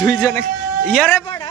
দুইজনে ইয়ারে পাড়া